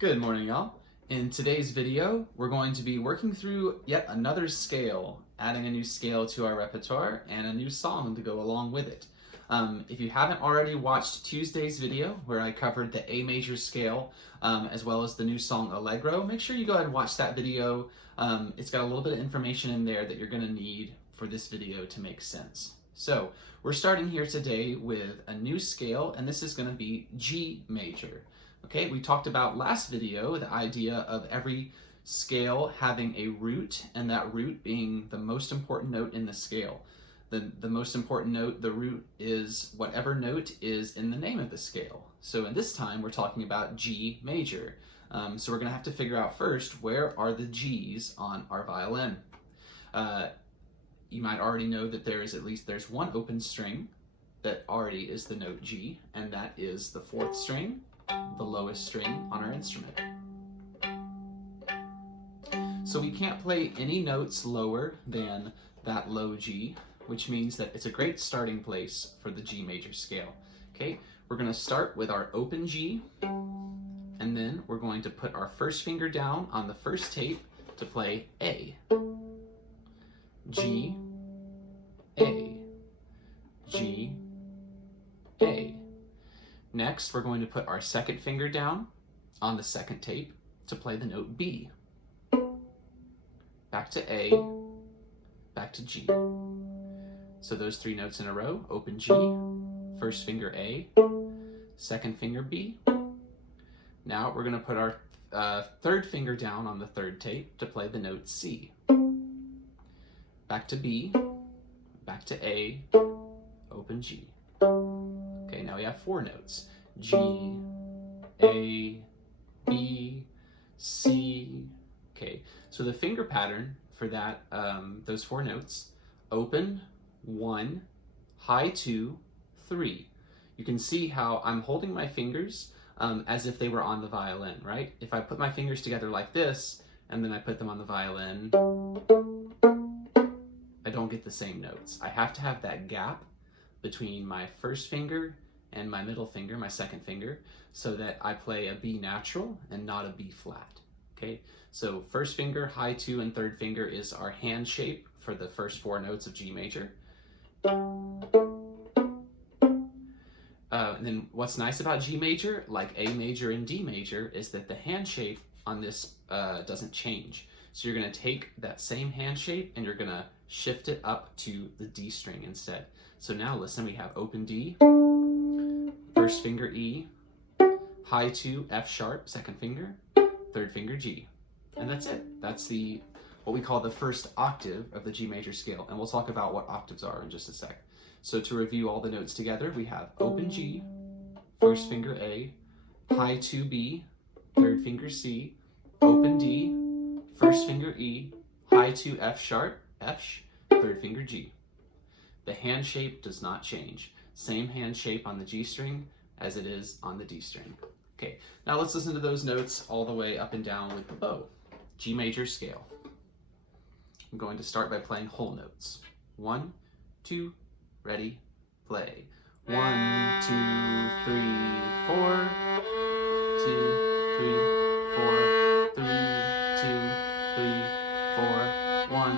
Good morning, y'all. In today's video, we're going to be working through yet another scale, adding a new scale to our repertoire and a new song to go along with it. If you haven't already watched Tuesday's video where I covered the A major scale as well as the new song Allegro, make sure you go ahead and watch that video. It's got a little bit of information in there that you're going to need for this video to make sense. So we're starting here today with a new scale, and this is going to be G major. Okay, we talked about last video the idea of every scale having a root, and that root being the most important note in the scale. The most important note, the root, is whatever note is in the name of the scale. So in this time, we're talking about G major. So we're going to have to figure out first, where are the G's on our violin? You might already know that there's one open string that already is the note G, and that is the fourth string, the lowest string on our instrument. So we can't play any notes lower than that low G, which means that it's a great starting place for the G major scale. Okay, we're going to start with our open G, and then we're going to put our first finger down on the first tape to play A. G, A, G, A. Next, we're going to put our second finger down on the second tape to play the note B. Back to A, back to G. So those three notes in a row: open G, first finger A, second finger B. Now we're going to put our third finger down on the third tape to play the note C. Back to B, back to A, open G. Okay, now we have four notes: G, A, B, C. Okay, so the finger pattern for that, those four notes: open, 1, high 2, 3. You can see how I'm holding my fingers as if they were on the violin, right? If I put my fingers together like this, and then I put them on the violin, I don't get the same notes. I have to have that gap between my first finger and my middle finger, my second finger, so that I play a B natural and not a B flat. Okay, so first finger, high 2, and third finger is our hand shape for the first four notes of G major. And then what's nice about G major, like A major and D major, is that the hand shape on this doesn't change. So you're going to take that same hand shape and you're going to shift it up to the D string instead. So now listen, we have open D, first finger E, high 2, F sharp, second finger, third finger G. And that's it. That's what we call the first octave of the G major scale. And we'll talk about what octaves are in just a sec. So to review all the notes together, we have open G, first finger A, high 2 B, third finger C, open D, first finger E, high 2 F sharp, third finger G. The hand shape does not change. Same hand shape on the G string as it is on the D string. Okay, now let's listen to those notes all the way up and down with the bow. G major scale. I'm going to start by playing whole notes. 1, 2, ready, play. 1, 2, 3, 4. 2, 3, 4. 3, 2, 3, 4. 1,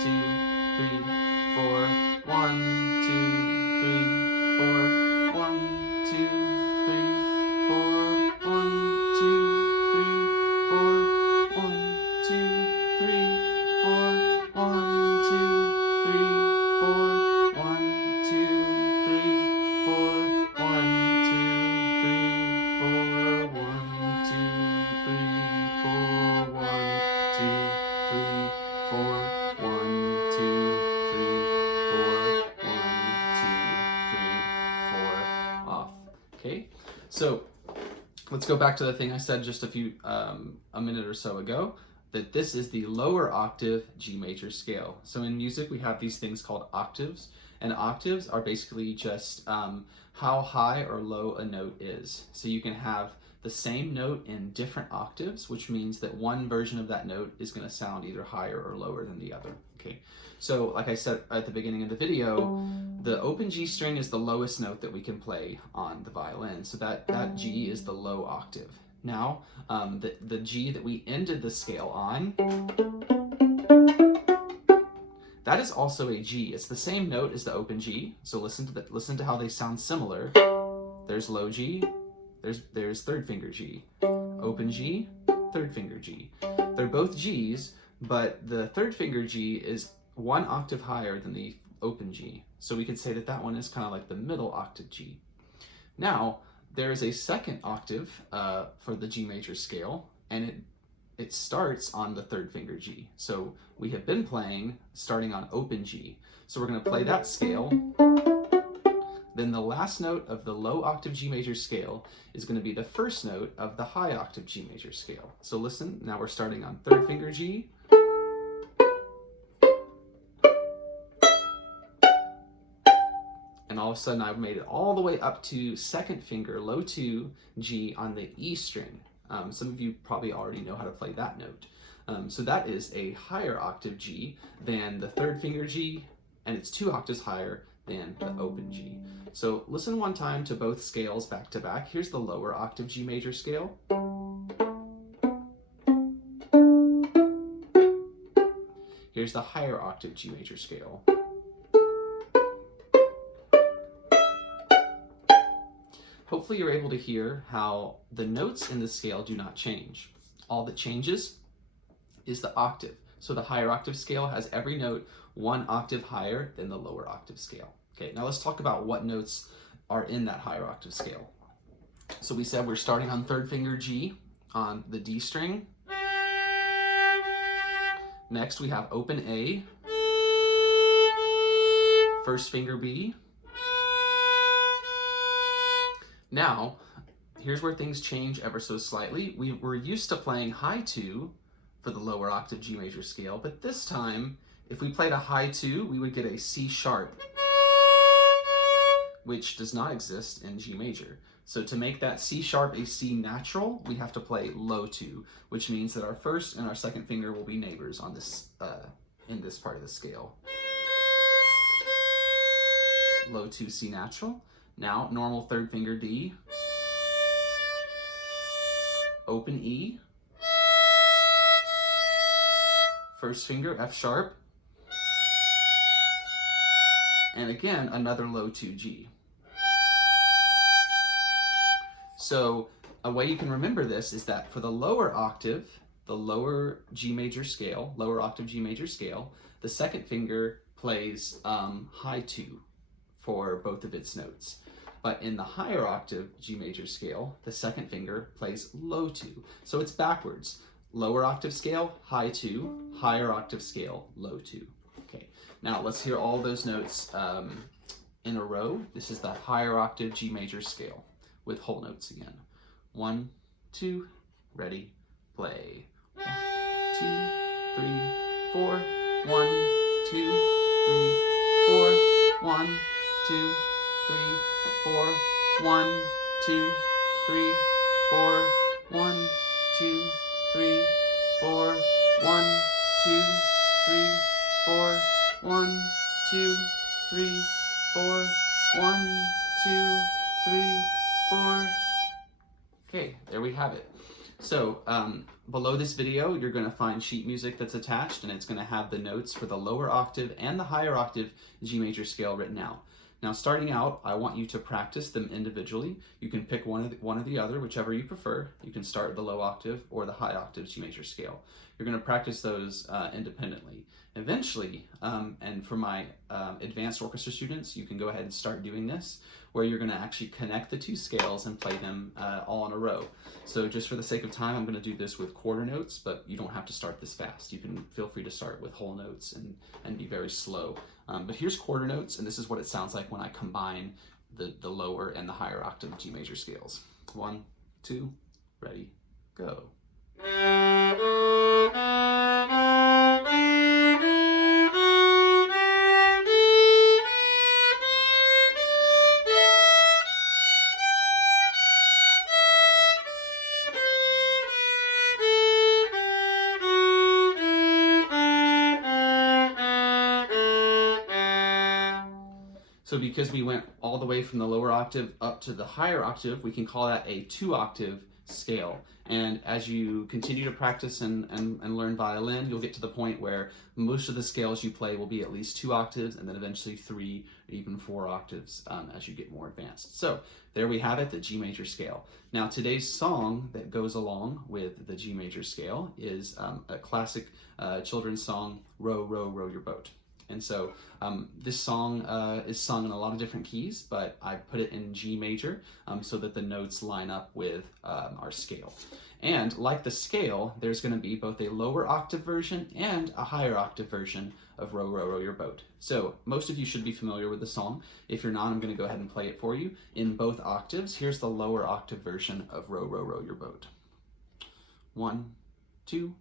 2, 3, 4. 1, 2, 3, 4. 1, 2, 3, 4. 1, 2, 3, 4. 1, 2, 3, 4. 1, 2, 3, 4. 1, 2, 3, 4. 1, 2, 3, 4. 1, 2, 3, 4. 1, 2, 3, 4. 1, 2, 3, 4. 1, 2, 3, 4. Off. Okay, so let's go back to the thing I said just a minute or so ago, that this is the lower octave G major scale. So in music, we have these things called octaves, and octaves are basically just how high or low a note is. So you can have the same note in different octaves, which means that one version of that note is going to sound either higher or lower than the other. Okay, so like I said at the beginning of the video, the open G string is the lowest note that we can play on the violin. So that G is the low octave. Now, the G that we ended the scale on, that is also a G. It's the same note as the open G. So listen to how they sound similar. There's low G, there's third finger G. Open G, third finger G. They're both G's, but the third finger G is one octave higher than the open G. So we could say that that one is kind of like the middle octave G. Now, there is a second octave for the G major scale, and it starts on the third finger G. So we have been playing starting on open G. So we're going to play that scale. Then the last note of the low octave G major scale is going to be the first note of the high octave G major scale. So listen, now we're starting on third finger G. And all of a sudden I've made it all the way up to second finger, low 2 G on the E string. Some of you probably already know how to play that note. So that is a higher octave G than the third finger G, and it's 2 octaves higher than the open G. So listen one time to both scales back to back. Here's the lower octave G major scale. Here's the higher octave G major scale. Hopefully you're able to hear how the notes in the scale do not change. All that changes is the octave. So the higher octave scale has every note 1 octave higher than the lower octave scale. Okay, now let's talk about what notes are in that higher octave scale. So we said we're starting on third finger G on the D string. Next we have open A, first finger B. Now, here's where things change ever so slightly. We're used to playing high 2 for the lower octave G major scale, but this time, if we played a high 2, we would get a C sharp, which does not exist in G major. So to make that C sharp a C natural, we have to play low 2, which means that our first and our second finger will be neighbors on this in this part of the scale. Low 2 C natural. Now, normal third finger D, open E, first finger F sharp, and again, another low 2 G. So a way you can remember this is that for the lower octave, the lower G major scale, lower octave G major scale, the second finger plays high 2 for both of its notes. But in the higher octave G major scale, the second finger plays low 2. So it's backwards. Lower octave scale, high 2, higher octave scale, low 2. Okay, now let's hear all those notes in a row. This is the higher octave G major scale with whole notes again. 1, 2, ready, play. 1, 2, 3, 4, 1, 2, 3, 4, 1, 2, 3, 4, 1, 2, 3, 4, 1, 2, 3, 4, 1, 2, 3, 4, 1, 2, 3, 4, 1, 2, 3, 4. Okay, there we have it. So below this video, you're going to find sheet music that's attached, and it's going to have the notes for the lower octave and the higher octave G major scale written out. Now, starting out, I want you to practice them individually. You can pick one or the other, whichever you prefer. You can start the low octave or the high octave G major scale. You're going to practice those independently. Eventually, and for my advanced orchestra students, you can go ahead and start doing this, where you're going to actually connect the two scales and play them all in a row. So just for the sake of time, I'm going to do this with quarter notes, but you don't have to start this fast. You can feel free to start with whole notes and be very slow. But here's quarter notes, and this is what it sounds like when I combine the lower and the higher octave G major scales. 1, 2, ready, go. So because we went all the way from the lower octave up to the higher octave, we can call that a 2-octave scale. And as you continue to practice and learn violin, you'll get to the point where most of the scales you play will be at least 2 octaves, and then eventually 3 or even 4 octaves as you get more advanced. So there we have it, the G major scale. Now today's song that goes along with the G major scale is a classic children's song, Row, Row, Row Your Boat. And so this song is sung in a lot of different keys, but I put it in G major so that the notes line up with our scale. And like the scale, there's going to be both a lower octave version and a higher octave version of Row, Row, Row Your Boat. So most of you should be familiar with the song. If you're not, I'm going to go ahead and play it for you in both octaves. Here's the lower octave version of Row, Row, Row Your Boat. 1, 2,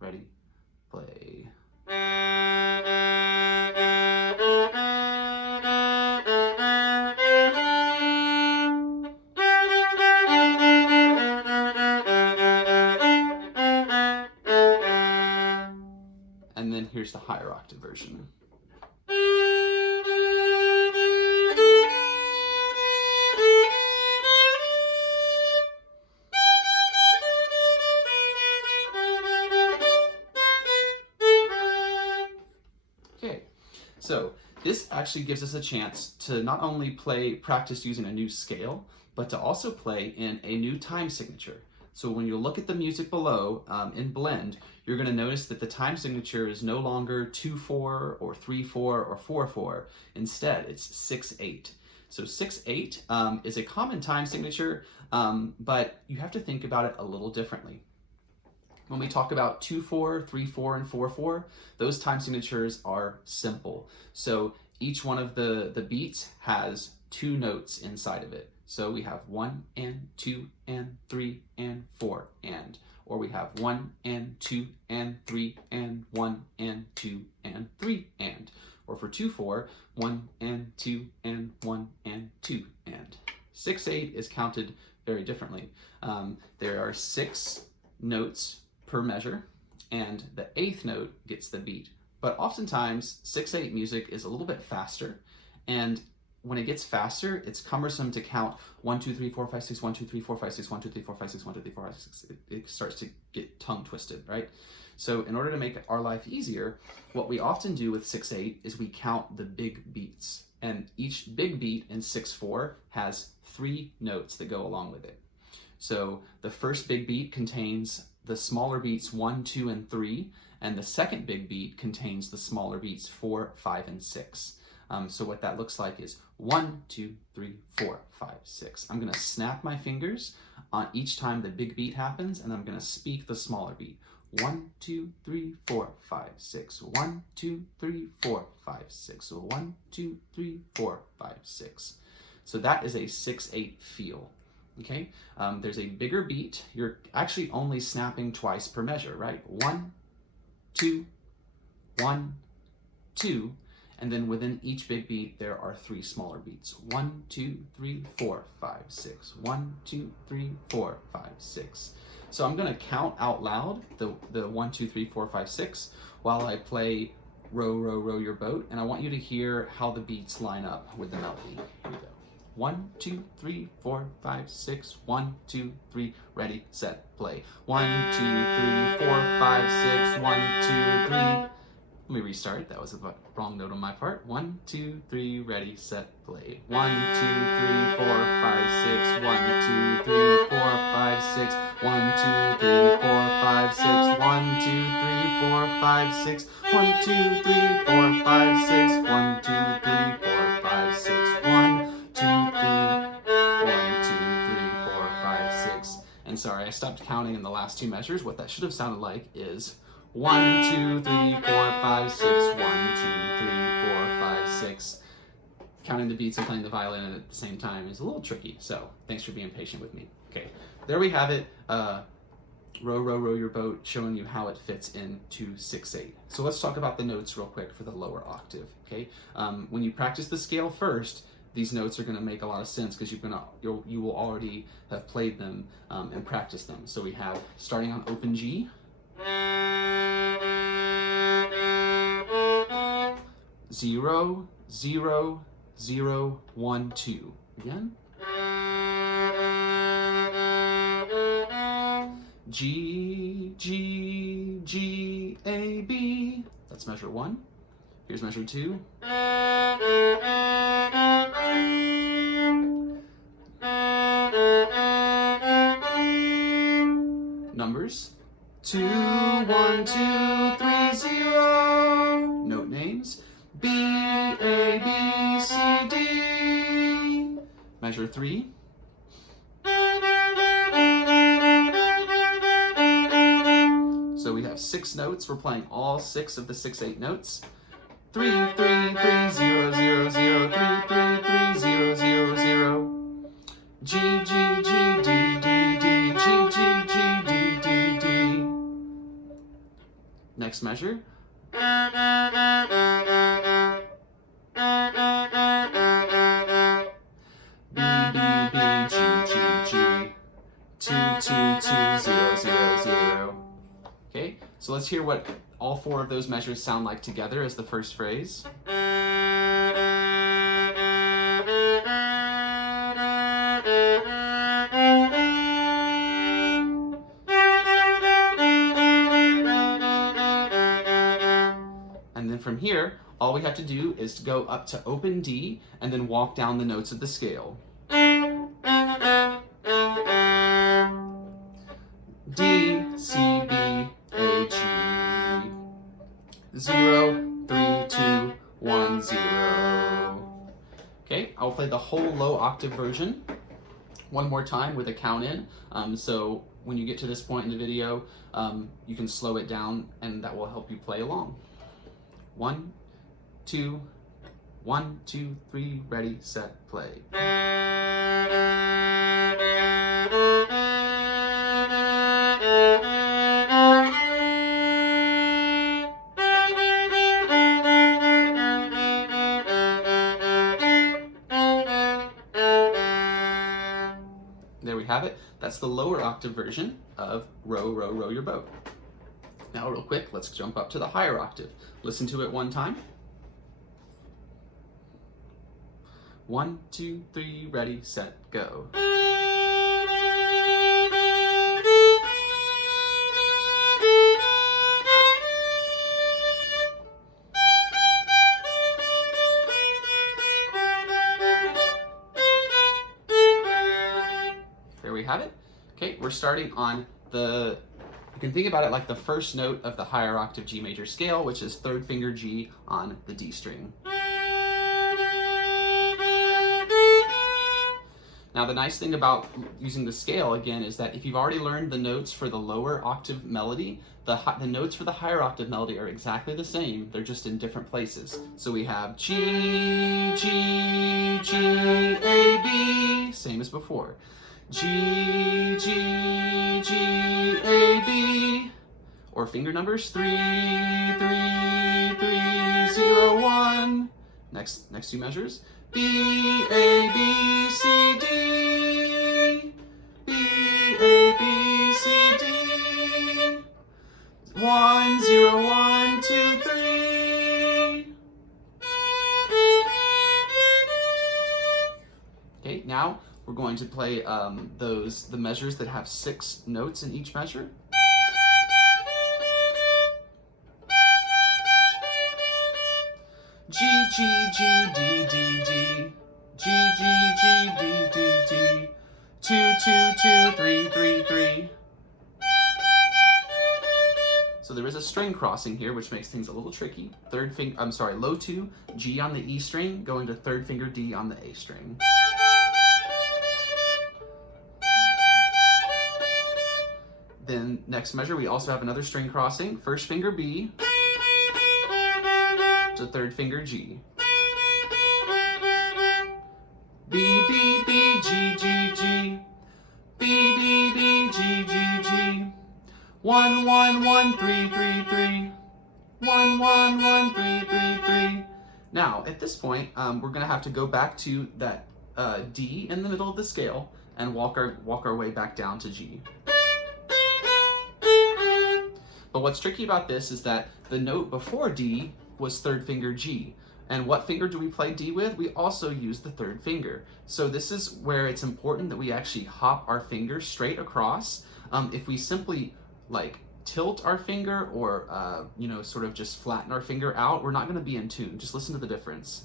ready, play. And then here's the higher octave version. Okay, so this actually gives us a chance to not only practice using a new scale, but to also play in a new time signature. So when you look at the music below in Blend, you're going to notice that the time signature is no longer 2-4 or 3-4 or 4-4. Instead, it's 6-8. So 6-8 is a common time signature, but you have to think about it a little differently. When we talk about 2-4, 3-4, and 4-4, those time signatures are simple. So each one of the beats has 2 notes inside of it. So we have 1 and 2 and 3 and 4 and, or we have 1 and 2 and 3 and 1 and 2 and 3 and, or for 2-4, 1 and 2 and 1 and 2 and. 6-8 is counted very differently. There are 6 notes per measure, and the 8th note gets the beat. But oftentimes 6-8 music is a little bit faster, and when it gets faster, it's cumbersome to count 1, 2, 3, 4, 5, 6, 1, 2, 3, 4, 5, 6, 1, 2, 3, 4, 5, 6, 1, 2, 3, 4, 5, 6. It starts to get tongue twisted, right? So in order to make our life easier, what we often do with 6-8 is we count the big beats. And each big beat in 6-4 has 3 notes that go along with it. So the first big beat contains the smaller beats 1, 2, and 3, and the second big beat contains the smaller beats 4, 5, and 6. So what that looks like is 1, 2, 3, 4, 5, 6. I'm going to snap my fingers on each time the big beat happens, and I'm going to speak the smaller beat. 1, 2, 3, 4, 5, 6. 1, 2, 3, 4, 5, 6. 1, 2, 3, 4, 5, 6. So that is a 6-8 feel. Okay, there's a bigger beat. You're actually only snapping twice per measure, right? 1, 2, 1, 2. And then within each big beat, there are 3 smaller beats. 1, 2, 3, 4, 5, 6. 1, 2, 3, 4, 5, 6. So I'm going to count out loud the 1, 2, 3, 4, 5, 6 while I play Row, Row, Row Your Boat. And I want you to hear how the beats line up with the melody. Here we go. 1, 2, 3, 4, 5, 6. 1, 2, 3, ready, set, play. 1, 2, 3, 4, 5, 6. 1, 2, 3. Let me restart. That was a wrong note on my part. 1, 2, 3, ready, set, play. 1, 2, 3, 4, 5, 6. 1, 2, 3, 4, 5, 6. 1, 2, 3, 4, 5, 6. 1, 2, 3, 4, 5, 6. 1, 2, 3, 4, 5, 6. 1, 2, 3, 4, 5, 6. 1, 2, 3, 1, 2, 3, 4, 5, 6. And sorry, I stopped counting in the last 2 measures. What that should have sounded like is 1, 2, 3, 4, 5, 6. 1, 2, 3, 4, 5, 6. Counting the beats and playing the violin at the same time is a little tricky, so thanks for being patient with me. Okay, there we have it. Row, Row, Row Your Boat, showing you how it fits into 6-8. So let's talk about the notes real quick for the lower octave. Okay, when you practice the scale first, these notes are going to make a lot of sense because you will already have played them and practiced them. So we have, starting on open G, 0, 0, 0, 1, 2. Again. G, G, G, A, B. That's measure 1. Here's measure 2. Numbers. 2, 1, 2, 3, 0. Note names. B, A, B, C, D. Measure 3. So we have 6 notes. We're playing all 6 of the 6/8 notes. 3, 3, 3, 0, 0, 0, 3, 3, 3, 0, 0, 0. G, G, G, D, D, D, G, G, G, D, D, D. Next measure. B, B, B, G, G, G. 2, 2, 2, 0, 0, 0. Okay, so let's hear what all 4 of those measures sound like together as the first phrase. And then from here, all we have to do is to go up to open D and then walk down the notes of the scale. D, C, B, A, G. 0, 3, 2, 1, 0. Okay, I'll play the whole low octave version one more time with a count in. So when you get to this point in the video, you can slow it down and that will help you play along. 1, 2, 1, 2, 3, ready, set, play. There we have it. That's the lower octave version of Row, Row, Row Your Boat. Now real quick, let's jump up to the higher octave. Listen to it one time. 1, 2, 3, ready, set, go. There we have it. Okay, we're starting on the, you can think about it like the first note of the higher octave G major scale, which is 3rd finger G on the D string. Now the nice thing about using the scale again is that if you've already learned the notes for the lower octave melody, the notes for the higher octave melody are exactly the same, they're just in different places. So we have G, G, G, A, B, same as before. G, G, G, A, B, or finger numbers 3, 3, 3, 0, 1. Next 2 measures. B, A, B, C, D. B, A, B, C, D. 1, 0, 1, 2, 3. Okay, now we're going to play the measures that have 6 notes in each measure. G, G, G, D, D, D. G, G, G, D, D, D. 2, 2, 2, 3, 3, 3. So there is a string crossing here, which makes things a little tricky. Low 2, G on the E string, going to 3rd finger D on the A string. Then next measure, we also have another string crossing. 1st finger B to 3rd finger G. B, B, B, G, G, G. B, B, B, G, G, G. 1, 1, 1, 3, 3, 3. 1, 1, 1, 3, 3, 3. Now, at this point, we're gonna have to go back to that D in the middle of the scale and walk our way back down to G. But what's tricky about this is that the note before D was 3rd finger G. And what finger do we play D with? We also use the 3rd finger. So this is where it's important that we actually hop our finger straight across If we simply like tilt our finger or sort of just flatten our finger out, we're not going to be in tune. Just listen to the difference.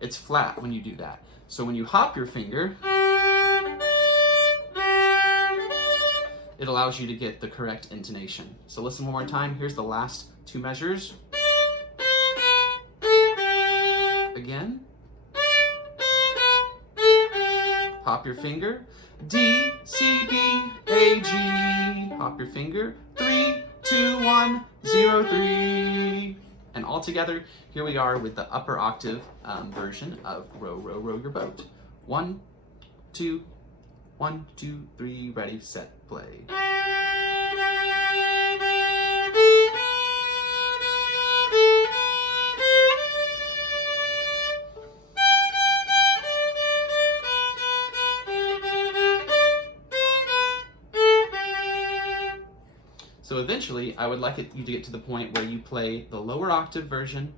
It's flat when you do that. So when you hop your finger, it allows you to get the correct intonation. So listen one more time. Here's the last two measures. Again. Hop your finger. D, C, B, A, G. Hop your finger. 3, 2, 1, 0, 3. And all together, here we are with the upper octave version of Row, Row, Row Your Boat. 1, 2, 1, 2, 3, ready, set, play. So eventually, I would like you to get to the point where you play the lower octave version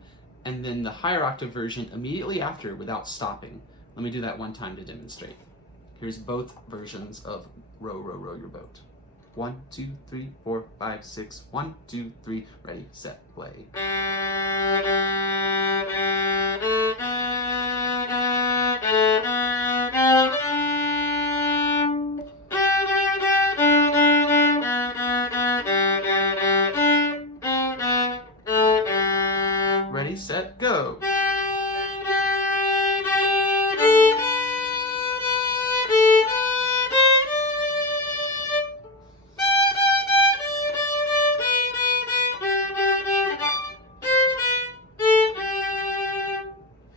and then the higher octave version immediately after without stopping. Let me do that one time to demonstrate. Here's both versions of Row, Row, Row Your Boat. 1, 2, 3, 4, 5, 6. 1, 2, 3, ready, set, play. Ready, set, go.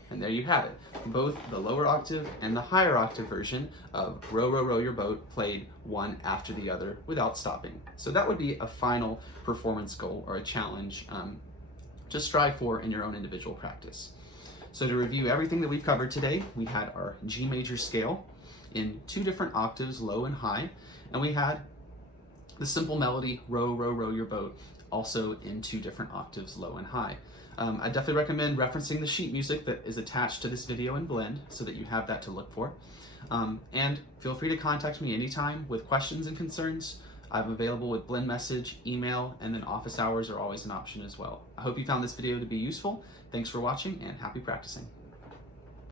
And there you have it. Both the lower octave and the higher octave version of Row, Row, Row Your Boat played one after the other without stopping. So that would be a final performance goal or a challenge to strive for in your own individual practice. So to review everything that we've covered today, we had our G major scale in 2 different octaves, low and high, and we had the simple melody, Row, Row, Row Your Boat, also in 2 different octaves, low and high. I definitely recommend referencing the sheet music that is attached to this video in Blend so that you have that to look for. And feel free to contact me anytime with questions and concerns. I'm available with Blend message, email, and then office hours are always an option as well. I hope you found this video to be useful. Thanks for watching and happy practicing.